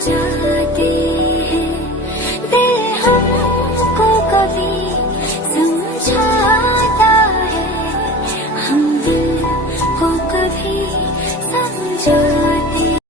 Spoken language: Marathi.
जाते हैं दिल हमको कभी समझाता है हम दिल को कभी समझा